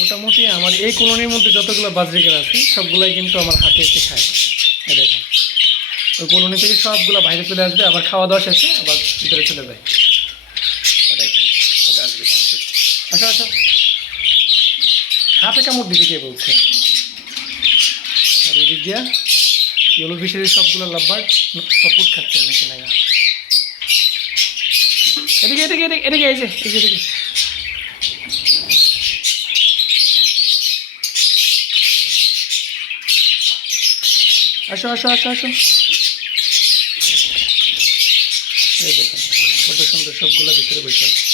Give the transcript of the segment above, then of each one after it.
মোটামুটি আমার এই কলোনির মধ্যে যতগুলো বাজরিকার আছে সবগুলাই কিন্তু আমার হাতে এসে খায়। দেখেন ওই কলোনি থেকে সবগুলো বাইরে চলে আসবে, আবার খাওয়া দাওয়া শেষে আবার ভিতরে চলে যায়। দেখেন ওটা আসবে। আচ্ছা আচ্ছা, হাতে কামড় দিতে কে বলছে? আর ওদিক দিয়া ইয়েলো ফিশারির সবগুলো লাভবার সাপোর্ট খাচ্ছে নিচে নাগা। এদিকে এদিকে এদিকে এদিকে এই যে এদিকে। আসো আসো আসো আসো। এই দেখেন কত সুন্দর সবগুলা ভিতরে বসে আছে,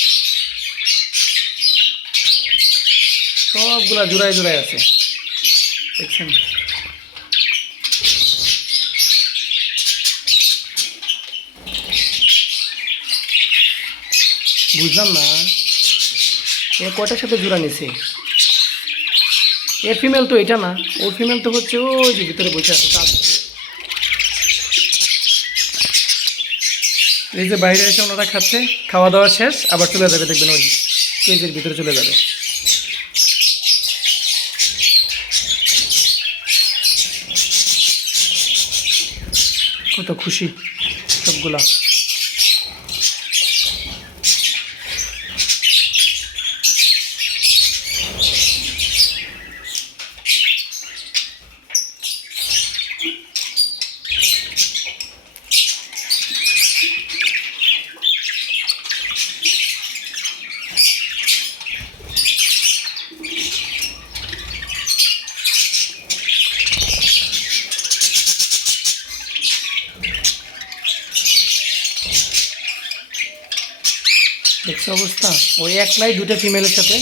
সবগুলা জোড়ায় জোড়ায় আছে দেখছেন। বুঝলাম না এ কয়টার সাথে জোড়া নিছে? এর ফিমেল তো এটা না, ওর ফিমেল তো হচ্ছে ওই যে ভিতরে বসে আছে তার। এই যে বাইরে এসে ওনারা খাচ্ছে, খাওয়া দাওয়া শেষ আবার চলে যাবে, দেখবেন ওই কেজের ভিতরে চলে যাবে। কত খুশি সবগুলা। দেখছো অবস্থা, ওই একলাই দুটো ফিমেলের সাথে